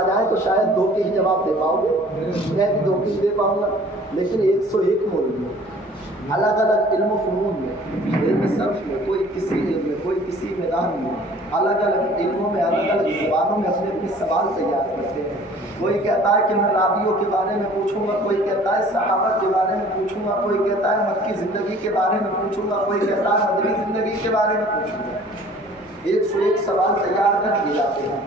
आ जाए तो शायद 2 के ही जवाब दे पाओगे, मैं भी 2 के ही दे पाऊंगा, लेकिन 101 मौलवी अलग अलग इल्म फ़नून में, इल्म सर्फ में, कोई किसी इल्म में, कोई किसी मैदान में, अलग अलग इल्मों में, अलग अलग ज़बानों में अपने अपने सवाल तैयार करते हैं। कोई कहता है कि मैं राबियों के बारे में पूछूंगा, कोई कहता है सहाबा के बारे में पूछूंगा, कोई कहता है मक्की ज़िंदगी के बारे में पूछूंगा, कोई कहता है मदनी ज़िंदगी के बारे में पूछूंगा। 101 सवाल तैयार कर दिए जाते हैं।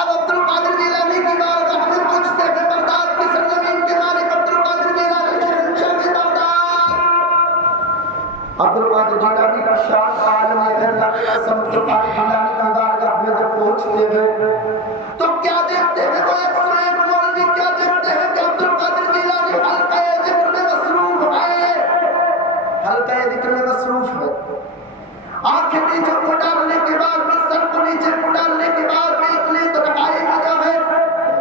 अब अब्दुल कादिर जिलानी की बारगाह में पूछते हैं, बगदाद की सरजमीन के मालिक अब्दुल कादिर जिलानी शहंशाह बगदाद, अब्दुल कादिर जिलानी का शान आलम है। अब्दुल कादिर जिलानी की बारगाह में जब पहुंचते हैं तो क्या देखते हैं, वो 101 मौलवी क्या देखते हैं कि अब्दुल कादिर जिलानी हल्का जिक्र में मसरूफ है, हल्का जिक्र में मसरूफ है। आंखें नीचे को डालने के बाद में, सर को नीचे को डालने के बाद में इतने तो रकाए जो है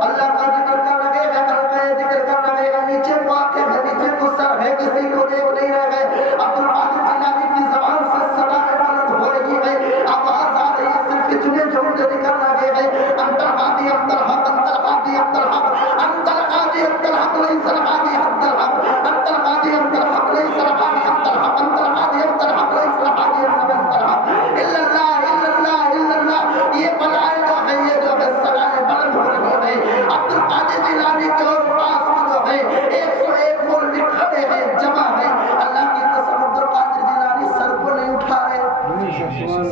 अल्लाह का जिक्र कर लगे हैं, हल्का जिक्र कर लगे हैं। नीचे को आंखें है, नीचे को सर है, किसी को देख नहीं रहे हैं। अब्दुल कादिर जिलानी की ज़बान से सदाएं बुलंद हो रही है, आवाज आ रही है, सिर्फ इतने जुमले निकल लगे हैं, अंतर हादी अंतर हक, अंतर हादी अंतर हक, अंतर हादी अंतर हक, लैसा हादी अंतर हक, अंतर हादी अंतर हक, लैसा हादी अंतर हक, अंतर हादी अंतर हक, लैसा हादी अंतर हक, इल्लल्लाह इल्लल्लाह इल्लल्लाह। ये बलाएं जो है, ये जो है सदाएं बुलंद हो रही है। अब्दुल कादिर जिलानी के और पास में जो है 101 मौलवी खड़े हैं, जमा है। अल्लाह की कसम अब्दुल कादिर जिलानी सर को नहीं उठा रहे,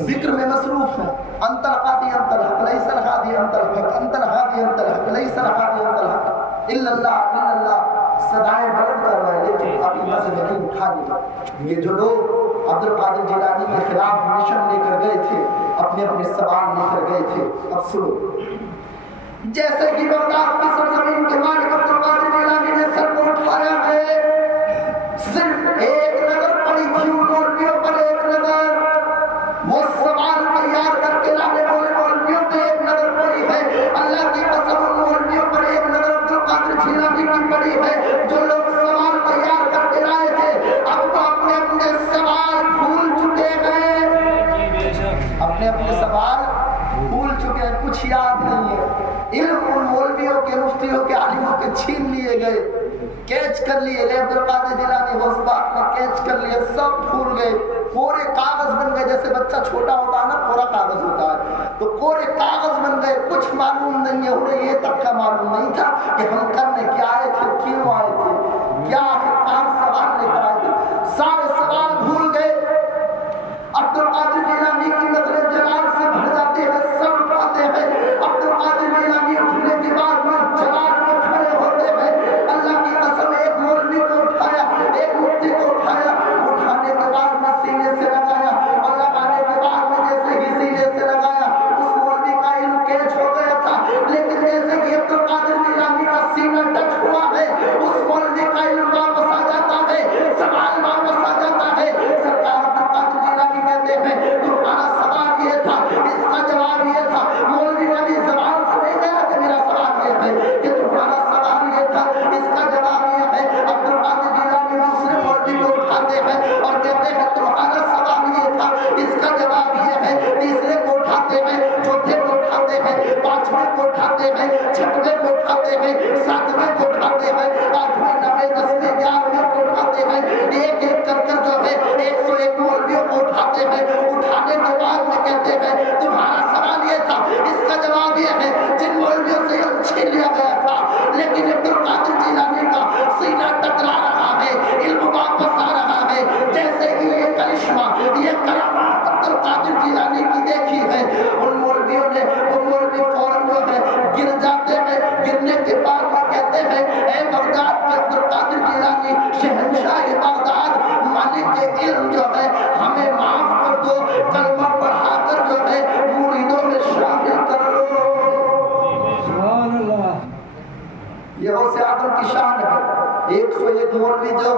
जिक्र में मसरूफ है। अंतर हादी अंतर हक, लैसा हादी अंतर हक, अंतर हादी अंतर हक, लैसा हादी अंतर हक, इल्लल्लाह इल्लल्लाह सदाएं बुलंद कर रहे हैं, लेकिन अभी बस नहीं उठा दिया। ये जो लोग अब्दुल कादिर जिलानी के खिलाफ मिशन लेकर गए थे, अपने अपने सवाल लेकर गए थे। अब सुनो, जैसे कि बगदाद की सरजमीन के मालिक अब्दुल कादिर जिलानी ने सर को उठाया है, सिर्फ एक नजर पड़ी थी उन मौलवियों पर, एक नजर वो सवाल तैयार करके लाने वाले मौलवियों पे एक नजर पड़ी है। अल्लाह की कसम उन मौलवियों पर एक नजर अब्दुल कादिर जिलानी की पड़ी है। जो लोग सवाल तैयार करके लाए थे, अब वो अपने अपने सवाल भूल चुके हैं, अपने अपने सवाल भूल चुके हैं, कुछ याद नहीं है। इल्म उन मौलवियों के, मुफ्तियों के, आलिमों के छीन लिए गए, कैच कर लिए गए। अब्दुल कादिर जिलानी उस बात में कैच कर लिए, सब भूल गए, कोरे कागज बन गए। जैसे बच्चा छोटा होता है ना, कोरा कागज होता है, तो कोरे कागज बन गए, कुछ मालूम नहीं है उन्हें, ये तक का मालूम नहीं था कि हम करने क्या आए थे, क्यों आए थे, क्या आखिरकार सवाल लेकर आए थे। सारे सवाल भूल गए। अब्दुल कादिर जिलानी की नजरें जलाल से भर जाती है, सब उठाते हैं। अब्दुल कादिर जिलानी उठने के बाद में जलाल में खड़े होते हैं। अल्लाह की कसम एक मौलवी को उठाया, एक मुफ्ती को उठाया, उठाने के बाद में सीने से लगाया, और लगाने के बाद में जैसे ही सीने से लगाया, उस मौलवी का इल्म कैच हो गया था। लेकिन जैसे कि अब्दुल कादिर जिलानी का सीना टच हुआ है, उस मौलवी का इल्म वापस आ जाता है, सवाल वापस आ जाता है। सरकार अब्दुल कादिर जिलानी कहते हैं, तुम्हारा सवाल ये था, इसका जवाब ये था। मौलवी वाली जबान से नहीं गया कि मेरा सवाल ये है, कि तुम्हारा सवाल ये था, इसका जवाब ये है। अब्दुल कादिर जिलानी दूसरे मौलवी को उठाते हैं और कहते हैं, तुम्हारा सवाल ये था, इसका जवाब ये है। तीसरे को उठाते हैं, चौथे को उठाते हैं, पांचवें को उठाते हैं, छठवें को उठाते हैं, सातवें को उठाते हैं, आठवें, नवें, 10वें, 11वें को उठाते हैं। एक एक कर कर जो है 101 मौलवियों को उठाते हैं। उठाने के बाद में कहते हैं, तुम्हारा सवाल ये था, इसका जवाब ये है। जिन मौलवियों से छीन लिया गया था, लेकिन अब्दुल कादिर जिलानी का सीना टकरा रहा है, इल्म वापस आ रहा है। जैसे ही ये करिश्मा, ये करामात अब्दुल कादिर जिलानी की देखी है, उन मौलवियों ने, वो मौलवी फौरन जो है गिर जाते हैं। गिरने के बाद में कहते हैं, ए बगदाद के अब्दुल कादिर जिलानी, शहंशाह बगदाद, मालिक इल्म जो है, हमें माफ कर दो, कलमा पढ़ाकर जो है मुरीदों में शामिल कर लो। ये गौसे आदम की शान है। 101 मौलवी जो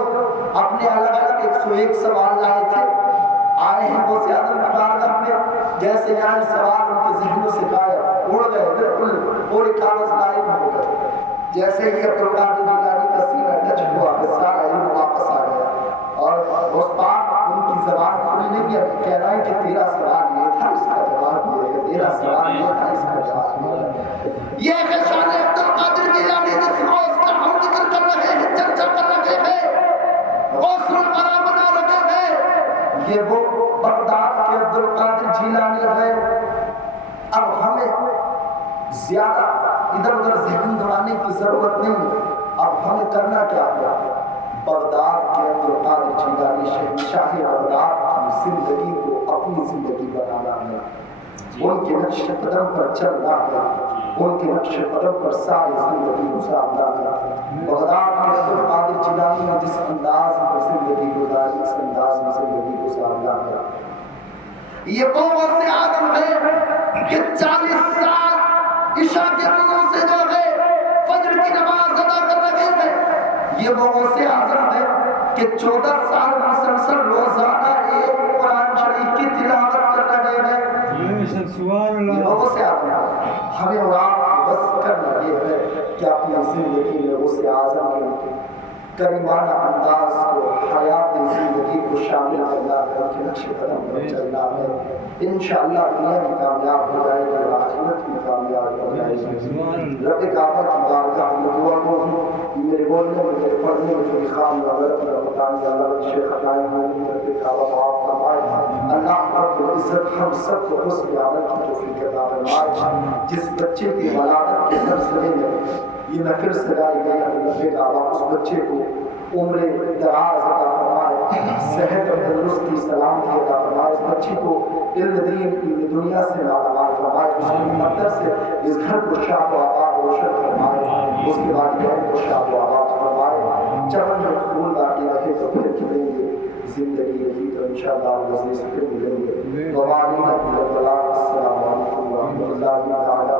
अपने अलग अलग 101 सवाल लाए थे, आए हैं गौसे आदम की बारगाह में। जैसे यहाँ सवाल उनके ज़हनों से गायब, उड़ गए, बिल्कुल पूरे कागज गायब हो गए। जैसे ही अब्दुल कादिर जिलानी का सीना टच हुआ, सारा इल्म वापस आ गया। और उस बात उनकी ज़बान खुली नहीं है, कह रहा है कि तेरा सवाल ये था, इसका जवाब ये है, तेरा सवाल ये था, इसका जवाब ये زیادہ ادھر ادھر ذہن دوڑانے کی ضرورت نہیں ہے. اب ہمیں کرنا کیا ہے؟ بغداد کے عبدالقادر جیلانی شہنشاہ بغداد کی زندگی کو اپنی زندگی بنانا ہے. ان کے نقش قدم پر چلنا ہے. ان کے نقش قدم پر ساری زندگی گزارنا ہے. بغداد کے عبدالقادر جیلانی نے جس انداز میں زندگی گزاری اس انداز میں زندگی گزارنا ہے. یہ قوم سے آدم ہے کہ 40 سال عشاء کے وضو سے جو ہے فجر کی نماز ادا کر رہے ہیں. یہ وہ غوث اعظم ہے کہ 14 سال مسلسل روزانہ ایک قرآن شریف کی تلاوت کر رہے ہیں. یہ وہ غوث اعظم ہے. ہمیں اور آپ بس کرنا یہ ہے کہ اپنی زندگی میں غوث اعظم کے کریمانہ انداز کو حیات زندگی کو شامل کرنا ہے. ان کے نقش قدم پر چلنا ہے. انشاءاللہ دنیا بھی کامیاب ہو جائے گی اور آخرت بھی کامیاب ہو جائے گی. رب کعبہ کی بارگاہ میں دعا کروں میرے بولنے میں میرے پڑھنے میں جو خام غلط میں بتانے اللہ شیخ عطائی ہوں رب کعبہ معاف فرمائے. اللہ رب العزت ہم سب کو حسن عمل کی توفیق عطا فرمائے. جس بچے کی ولادت کے سلسلے میں یہ محفل سجائی گئی رب کعبہ اس بچے کو عمر دراز عطا فرمائے. صحت اور تندرستی سلامتی عطا فرمائے. اس بچی کو علم دین علم دنیا سے مالامال فرمائے. اس کی مقدر سے اس گھر کو شاد و آباد روشن فرمائے. اس کے والدین کو شاد و آباد فرمائے. چمن میں پھول باقی رہے تو پھر کھلیں گے. زندگی رہی تو انشاءاللہ مزید پھر ملیں گے. السلام علیکم ورحمۃ اللہ تعالی